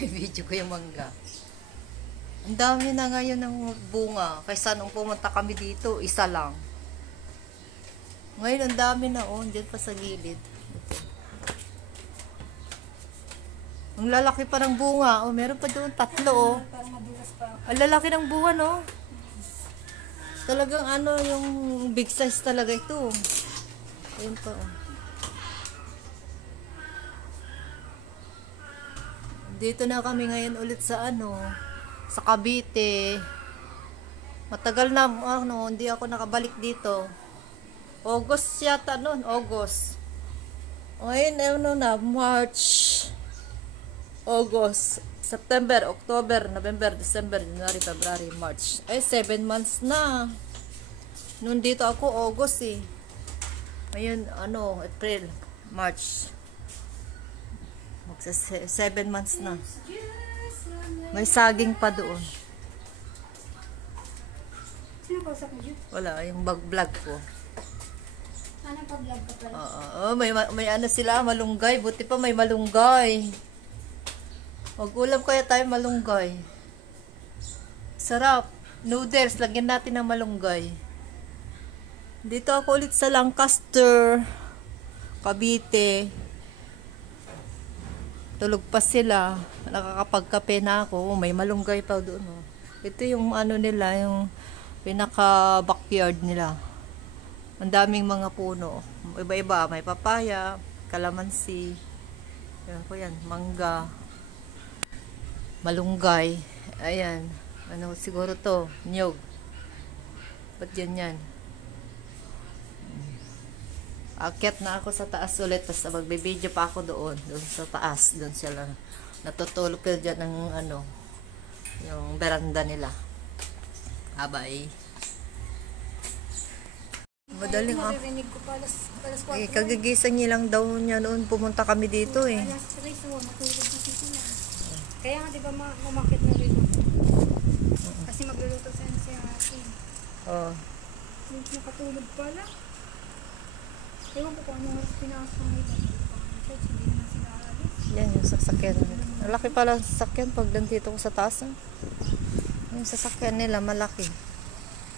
Video ko yung mangga. Ang dami na ngayon ng bunga. Kaysa nung pumunta kami dito, isa lang. Ngayon ang dami na dyan pa sa gilid. Ito. Ang lalaki pa ng bunga. Meron pa doon 3 Ang lalaki ng bunga, no? Talagang yung big size talaga ito. Ayun pa, Dito na kami ngayon ulit sa sa Cavite. Matagal na hindi ako nakabalik dito. August yata noon, August. Ngayon na, March, August, September, October, November, December, January, February, March. 7 months na. Noon dito ako August Ngayon April, March. 7 months na. May saging pa doon. Sino kausap mo dyan? Wala, yung vlog ko. Ano pa vlog ka pala? Oo, may sila, malunggay. Buti pa may malunggay. Mag-ulam kaya tayo malunggay. Sarap. Noodles, lagyan natin ng malunggay. Dito ako ulit sa Lancaster, Cavite. Tulog pa sila. Nakakapagkape na ako. May malunggay pa doon. Ito yung nila, yung pinaka backyard nila. Ang daming mga puno. Iba-iba. May papaya, kalamansi, yan, mangga, malunggay. Ayan. Siguro to? Niyog. Ba't yan? Akyat na ako sa taas ulit. Tapos magbe-video pa ako doon sa taas. Doon sila natutulog ko dyan ng yung veranda nila. Abay. Madaling Maririnig ko palas 4. kagigising niya lang daw niya noon pumunta kami dito Alas 3, matulog na sila. Kaya nga diba umakit na rin. Kasi magluluto sa si akin. Nakatulog pala. Ewan ko kung anong oras pinasok nila. Hindi naman sila alis. Yan yung sasakyan. Malaki pala ang sasakyan pag nandito ko sa taas. Yung sasakyan nila malaki.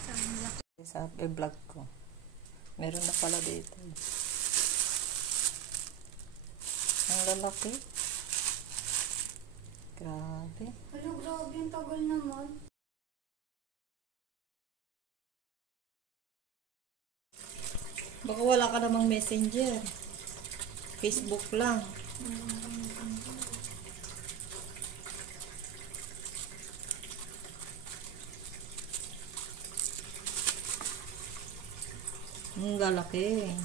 Saan malaki? Sa vlog ko. Meron na pala dito. Ang lalaki. Grabe. Hala, grabe. Ang tagal naman. Baka wala ka namang messenger. Facebook lang. Ang lalaki.